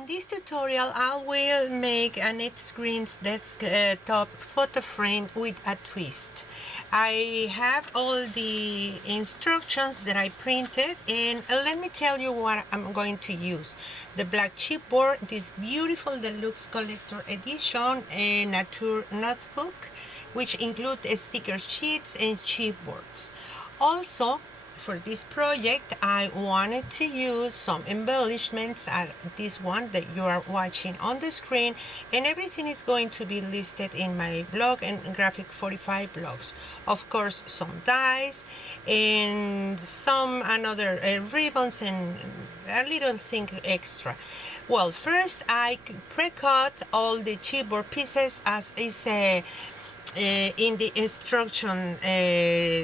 In this tutorial I will make a net screens desktop photo frame with a twist. I have all the instructions that I printed, and let me tell you what I'm going to use. The black chipboard, this beautiful Deluxe collector edition, a nature notebook which include sticker sheets and chipboards. Also, for this project I wanted to use some embellishments, this one that you are watching on the screen, and everything is going to be listed in my blog and Graphic 45 blogs. Of course, some dies and some another ribbons and a little thing extra. Well, first I pre-cut all the chipboard pieces as is in the instruction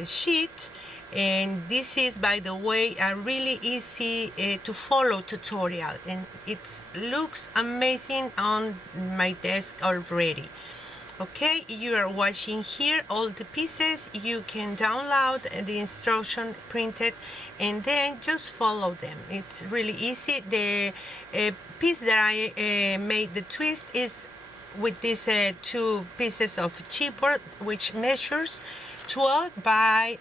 sheet. And this is, by the way, a really easy to follow tutorial, and it looks amazing on my desk already. Okay, you are watching here all the pieces. You can download the instruction printed and then just follow them. It's really easy. The piece that I made the twist is with these two pieces of chipboard, which measures 12 by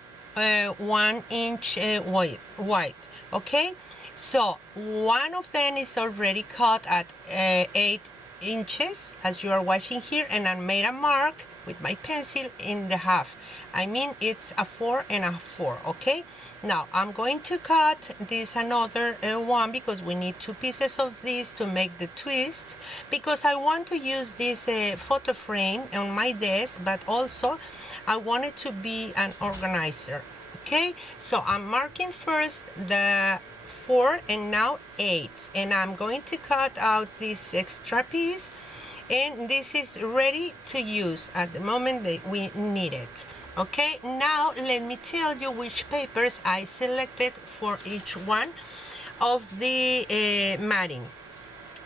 1 inch wide. Okay, so one of them is already cut at 8 inches, as you are watching here, and I made a mark with my pencil in the half. I mean, it's a 4 and a 4. Okay, now I'm going to cut this another one, because we need two pieces of this to make the twist, because I want to use this photo frame on my desk, but also I want it to be an organizer. Okay, so I'm marking first the 4 and now 8, and I'm going to cut out this extra piece, and this is ready to use at the moment that we need it. Okay, now let me tell you which papers I selected for each one of the matting.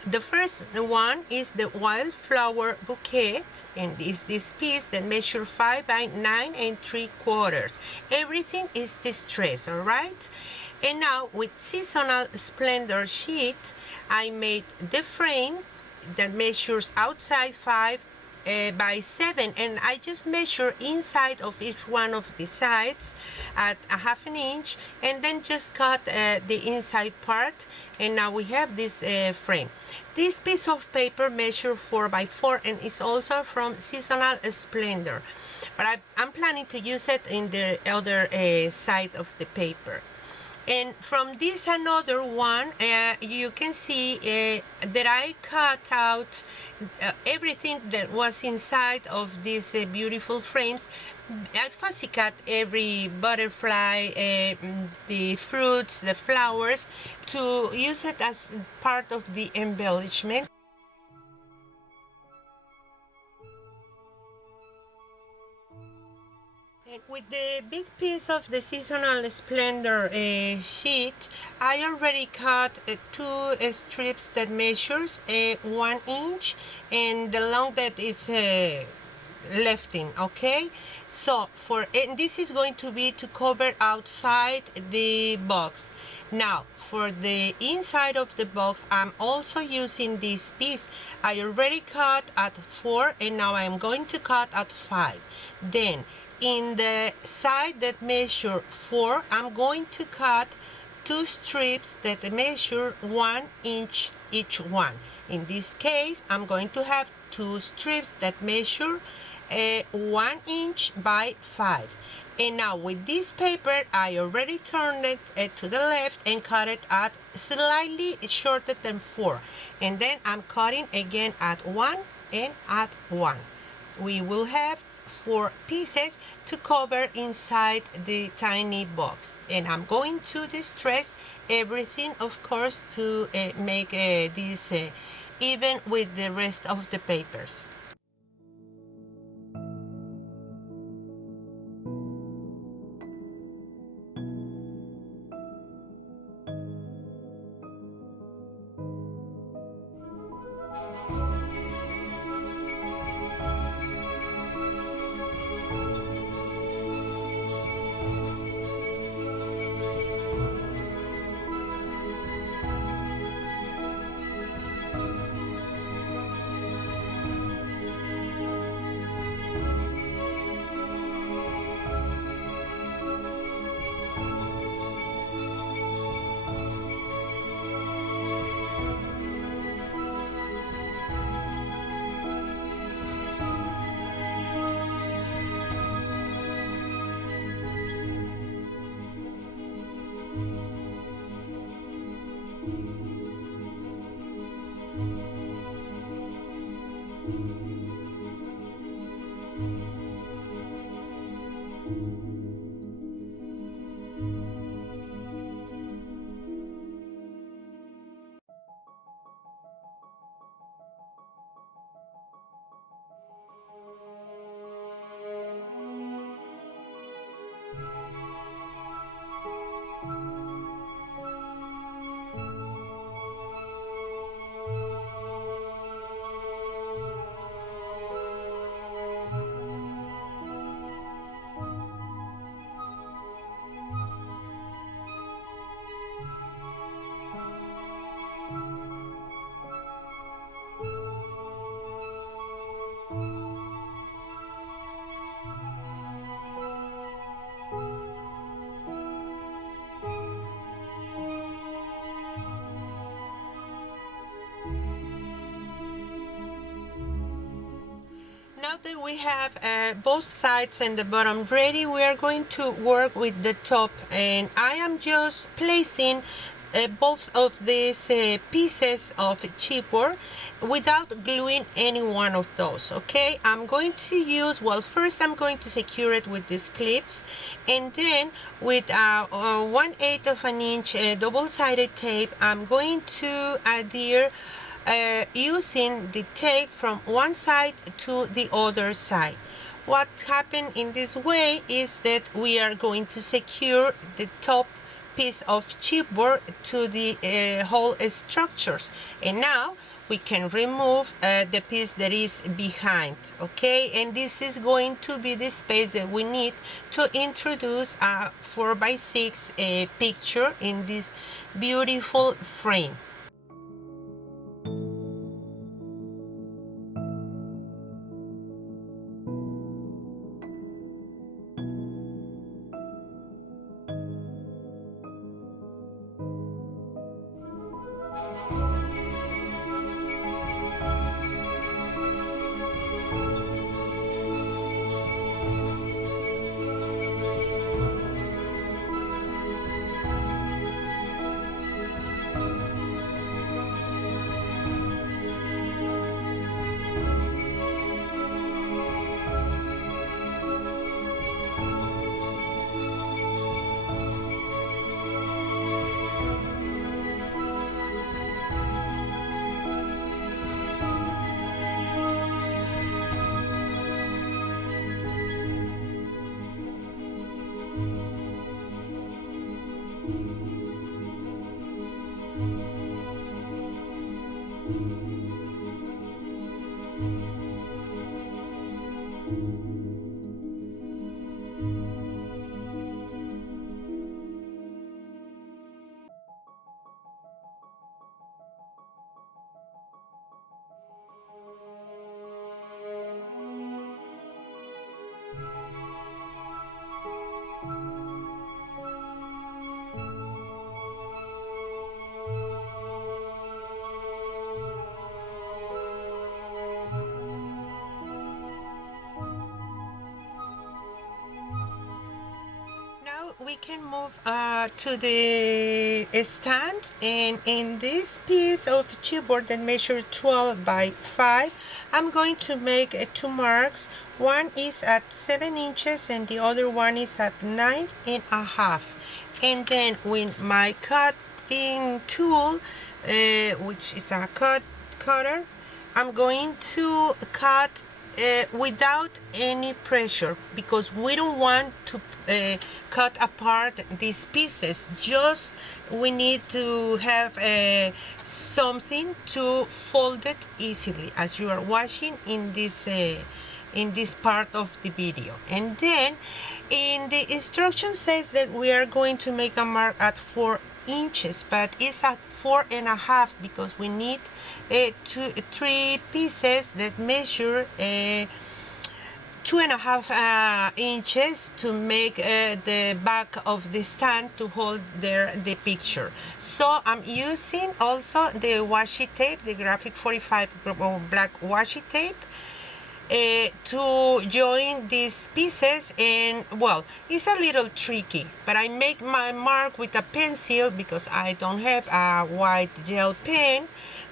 The first one is the wildflower bouquet, and this piece that measures 5 by 9 3/4. Everything is distressed, all right? And now with seasonal splendor sheet, I made the frame that measures outside 5 by 7, and I just measure inside of each one of the sides at a half an inch, and then just cut the inside part, and now we have this frame. This piece of paper measures 4 by 4 and is also from Seasonal Splendor, but I'm planning to use it in the other side of the paper. And from this another one, you can see that I cut out everything that was inside of these beautiful frames. I fussy cut every butterfly, the fruits, the flowers, to use it as part of the embellishment. With the big piece of the Seasonal Splendor sheet, I already cut two strips that measures 1 inch, and the long that is left in. Okay, so and this is going to be to cover outside the box. Now for the inside of the box, I'm also using this piece. I already cut at 4, and now I'm going to cut at 5. Then in the side that measure 4, I'm going to cut two strips that measure 1 inch each one. In this case, I'm going to have two strips that measure 1 inch by 5. And now with this paper, I already turned it to the left and cut it at slightly shorter than 4. And then I'm cutting again at 1 and at 1. We will have 4 pieces to cover inside the tiny box, and I'm going to distress everything, of course, to make this even with the rest of the papers. that we have both sides and the bottom ready, we are going to work with the top, and I am just placing both of these pieces of chipboard without gluing any one of those. Okay, I'm going to use, well, first I'm going to secure it with these clips, and then with 1/8 of an inch double-sided tape, I'm going to adhere using the tape from one side to the other side. What happened in this way is that we are going to secure the top piece of chipboard to the whole structures, and now we can remove the piece that is behind. Okay, and this is going to be the space that we need to introduce a 4x6 picture in this beautiful frame. We can move to the stand, and in this piece of chipboard that measures 12 by 5, I'm going to make two marks. One is at 7 inches and the other one is at 9.5. And then with my cutting tool, which is a cutter, I'm going to cut without any pressure, because we don't want to cut apart these pieces. Just we need to have something to fold it easily, as you are watching in this part of the video. And then in the instruction says that we are going to make a mark at 4 inches, but it's at 4.5 because we need three pieces that measure 2.5 inches to make the back of the stand to hold the picture. So I'm using also the washi tape, the graphic 45 black washi tape, to join these pieces. And well, it's a little tricky, but I make my mark with a pencil because I don't have a white gel pen.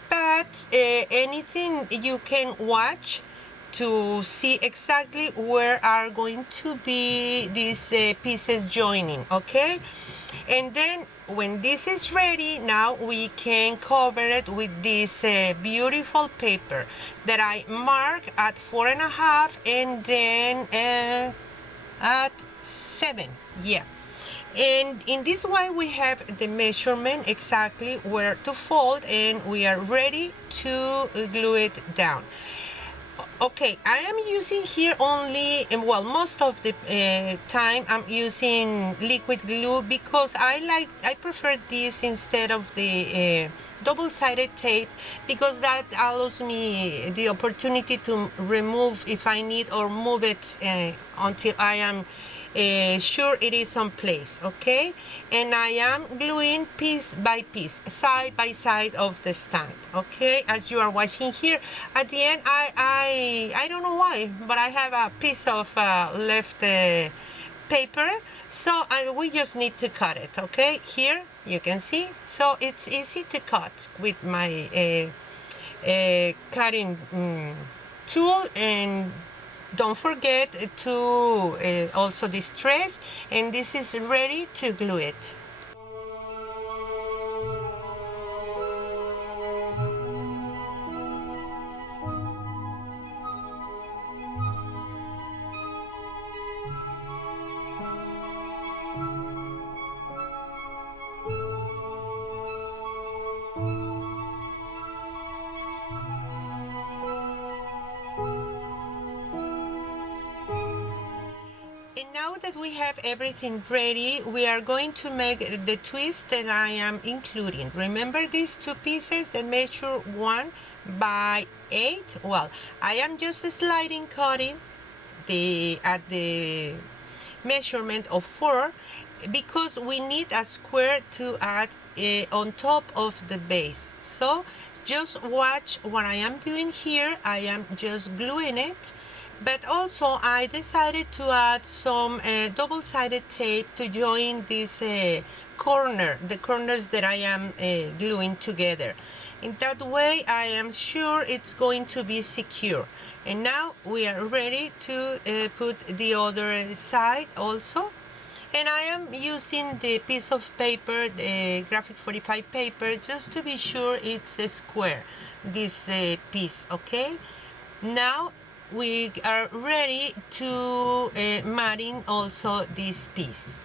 But anything you can watch to see exactly where are going to be these pieces joining. Okay, and then when this is ready, now we can cover it with this beautiful paper that I mark at 4.5 and then at 7. Yeah. And in this way we have the measurement exactly where to fold, and we are ready to glue it down. Okay, I am using here only, well, most of the time I'm using liquid glue because I prefer this instead of the double-sided tape, because that allows me the opportunity to remove if I need, or move it until I am sure it is on place, okay? And I am gluing piece by piece, side by side of the stand, okay? As you are watching here, at the end, I don't know why, but I have a piece of left paper, so we just need to cut it, okay? Here you can see, so it's easy to cut with my cutting tool. And don't forget to also distress, and this is ready to glue it. And now that we have everything ready, we are going to make the twist that I am including. Remember these two pieces that measure 1 by 8? Well, I am just sliding cutting at the measurement of 4, because we need a square to add on top of the base. So just watch what I am doing here. I am just gluing it, but also I decided to add some double-sided tape to join this the corners that I am gluing together. In that way, I am sure it's going to be secure. And now we are ready to put the other side also. And I am using the piece of paper, the graphic 45 paper, just to be sure it's a square, this piece, okay? Now we are ready to matting also this piece.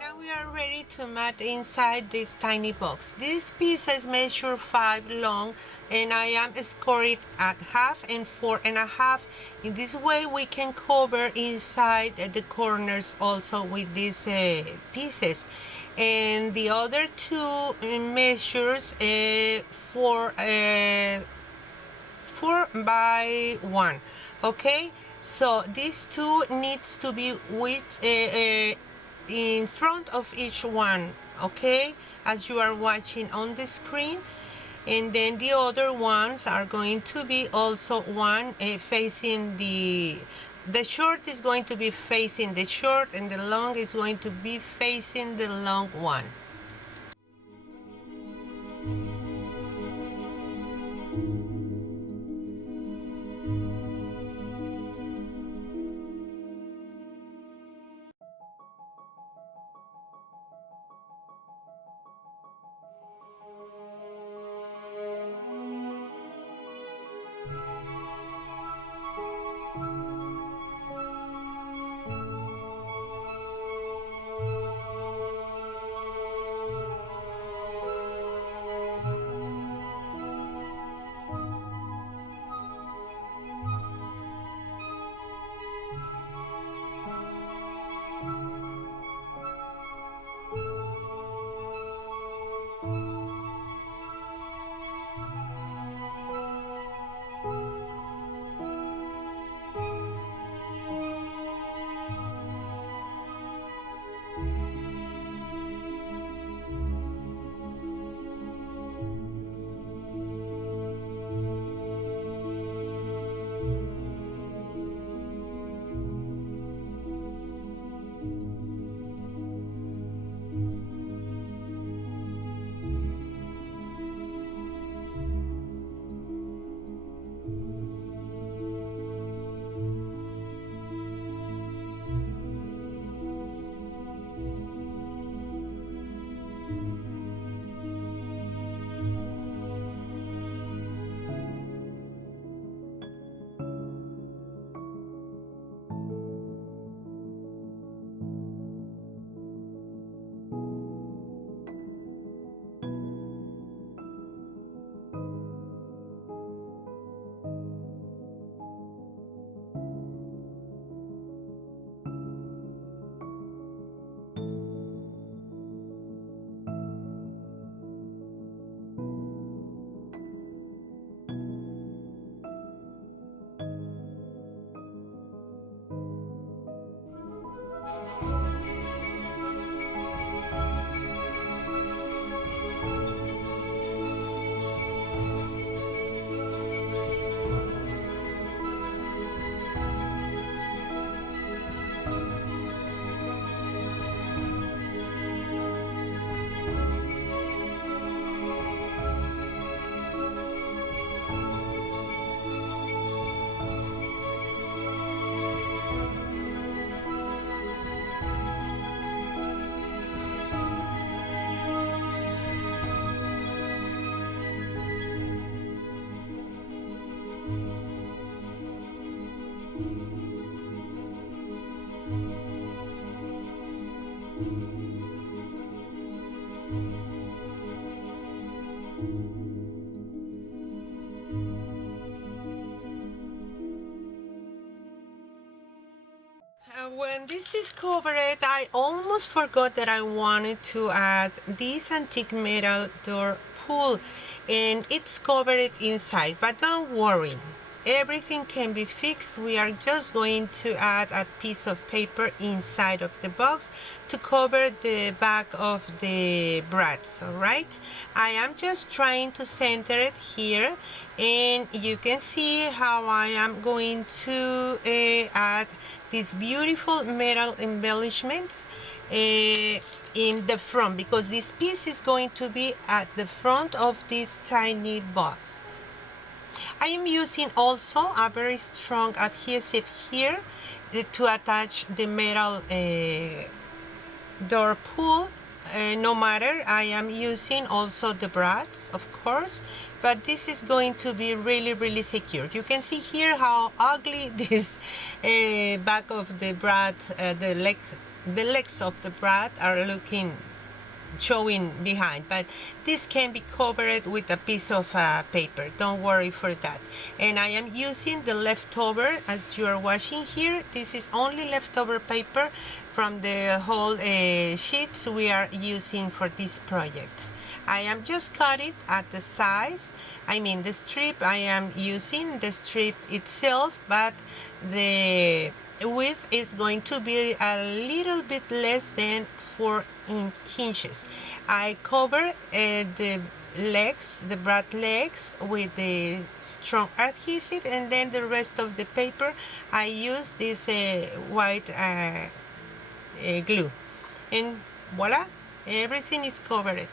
Now we are ready to mat inside this tiny box. These pieces measure 5 long, and I am scoring at half and 4.5. In this way we can cover inside the corners also with these pieces. And the other two measures 4 by 1. Okay, so these two needs to be with in front of each one, okay, as you are watching on the screen. And then the other ones are going to be also one facing the short is going to be facing the short, and the long is going to be facing the long one. When this is covered, I almost forgot that I wanted to add this antique metal door pull, and it's covered inside, but don't worry. Everything can be fixed. We are just going to add a piece of paper inside of the box to cover the back of the brads, all right? I am just trying to center it here, and you can see how I am going to add these beautiful metal embellishments in the front, because this piece is going to be at the front of this tiny box. I am using also a very strong adhesive here to attach the metal door pull. No matter, I am using also the brads, of course, but this is going to be really secure. You can see here how ugly this back of the brad, the legs of the brad are looking, showing behind, but this can be covered with a piece of paper. Don't worry for that. And I am using the leftover, as you are watching here. This is only leftover paper from the whole sheets we are using for this project. I am just cut it at the size, I mean the strip. I am using the strip itself, but the width is going to be a little bit less than 4 inches. I cover the legs, the brad legs, with the strong adhesive, and then the rest of the paper I use this white glue, and voila, everything is covered.